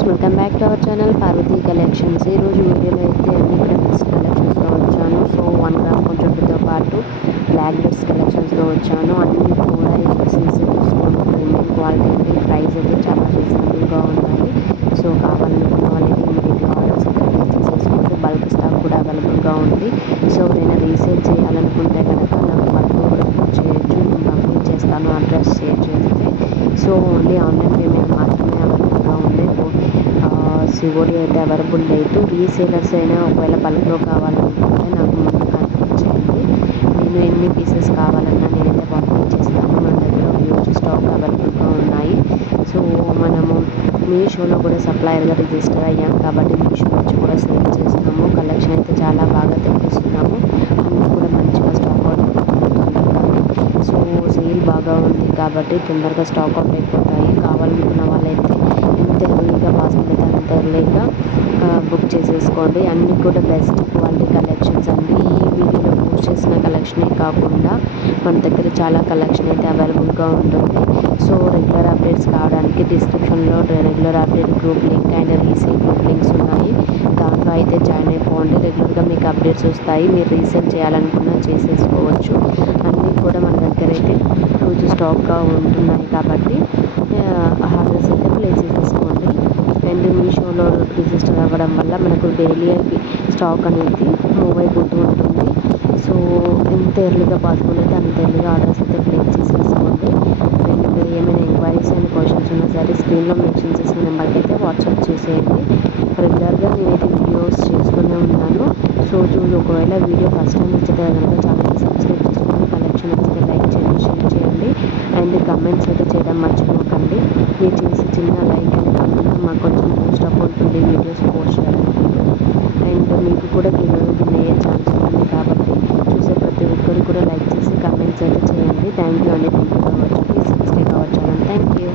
Friends, welcome back to our channel Parvathi collections. ఈరోజు వీడియోలో అయితే అన్ని ట్రెండ్స్ కలెక్షన్స్తో వచ్చాను. సో 1 గ్రామ్ కొంచెంతో పాటు బ్లాక్ బెడ్స్ కలెక్షన్స్తో వచ్చాను. అన్నీ కూడా ప్రీమియం క్వాలిటీ ఉంది. ప్రైస్ అయితే చాలా రీజనబుల్గా ఉన్నాయి. సో కావాలనుకున్న వాళ్ళైతే ఇమీడియట్గా ఆర్డర్స్ అయితే ప్లేస్ చేసేసుకోండి. బల్క్ స్టాక్ కూడా అవైలబుల్గా ఉంది. సో నేను రీసేల్ చేయాలనుకుంటే కనుక నాకు బల్క్ కూడా బుక్ చేయొచ్చు. నేను పంపిణీ చేస్తాను అడ్రస్ షేర్ చేస్తే. సో ఓన్లీ ఆన్లైన్ పేమెంట్ మాత్రమే అవైలబుల్గా ఉంది. సిఓడి అయితే అవైలబుల్ లేదు. రీసేలర్స్ అయినా ఒకవేళ బల్క్లో కావాలనుకుంటే నాకు ముందు కాంటాక్ట్ చేయండి. నేను ఎన్ని పీసెస్ కావాలన్నా నేనైతే పంపిణీ చేస్తాను. మన దగ్గర హ్యూజ్ స్టాక్ అవైలబుల్గా ఉన్నాయి. సో మనము మీషోలో కూడా సప్లయర్గా రిజిస్టర్ అయ్యాం కాబట్టి మీషో నుంచి కూడా సేల్ చేస్తున్నాము. కలెక్షన్ అయితే చాలా బాగా తెప్పిస్తున్నాము. అన్నీ కూడా మంచిగా స్టాక్ అవుట్ అయిపోతుంది తొందరగానే. సో సేల్ బాగా ఉంది కాబట్టి తొందరగా స్టాక్ అవుట్ అయిపోతాయి. కావాలనుకున్న వాళ్ళైతే ఎంత ఎర్లీగా పాసిబుల్ అయితే అంత ఎర్లీగా బుక్ చేసేసుకోండి. అన్నీ కూడా బెస్ట్ క్వాలిటీ కలెక్షన్స్ అండి. ఈ వీడియోలో పోస్ట్ చేసిన కలెక్షనే కాకుండా మన దగ్గర చాలా కలెక్షన్ అయితే అవైలబుల్గా ఉంటుంది. సో రెగ్యులర్ అప్డేట్స్ కావడానికి డిస్క్రిప్షన్లో regular update group link and resale group links ఉన్నాయి. దాంట్లో అయితే జాయిన్ అయిపోండి. రెగ్యులర్గా మీకు అప్డేట్స్ వస్తాయి. మీరు రీసేల్ చేయాలనుకున్నా చేసేసుకోవచ్చు. అన్నీ కూడా మన దగ్గర అయితే రోజు స్టాక్గా ఉంటున్నాయి కాబట్టి ఆర్డర్స్ అయితే ప్లేస్ చేసేసుకోండి. అండ్ మీషోలో రిజిస్టర్ అవ్వడం వల్ల మనకు డైలీ స్టాక్ అనేది మూవ్ అయిపోతూ ఉంటుంది. సో ఎంత ఎర్లీగా పాసిబుల్ అయితే అంత ఎర్లీగా ఆర్డర్స్ అయితే ప్లేస్ చేసేసుకోండి. అండ్ ఏమైనా ఎంక్వైరీస్ అండ్ క్వశ్చన్స్ ఉన్నా సరే స్క్రీన్లో మెన్షన్ చేసిన నెంబర్కి అయితే వాట్సాప్ చేసేయండి. రెగ్యులర్గా నేనైతే వీడియోస్ చేస్తూనే ఉన్నాను. సో ఒకవేళ వీడియో ఫస్ట్ టైం నచ్చితే కనుక ఛానల్ని సబ్స్క్రైబ్ చేసుకొని కలెక్షన్ నచ్చితే లైక్ చేయండి, షేర్ చేయండి అండ్ కమెంట్స్ అయితే చేయడం మర్చిపోకండి. మీరు చేసి చిన్న లైక్ అండ్ కమెంట్ మాకు కొంచెం బూస్ట్ అప్ ఉంటుంది వీడియోస్ పోస్ట్ చేయడానికి. అండ్ మీకు కూడా విన్ అయ్యే ఛాన్స్ ఉంది కాబట్టి చూసే ప్రతి ఒక్కరు కూడా లైక్ చేసి కమెంట్స్ అయితే చేయండి. థ్యాంక్ యూ అండి. Thank you for watching. Please subscribe our channel. Thank you.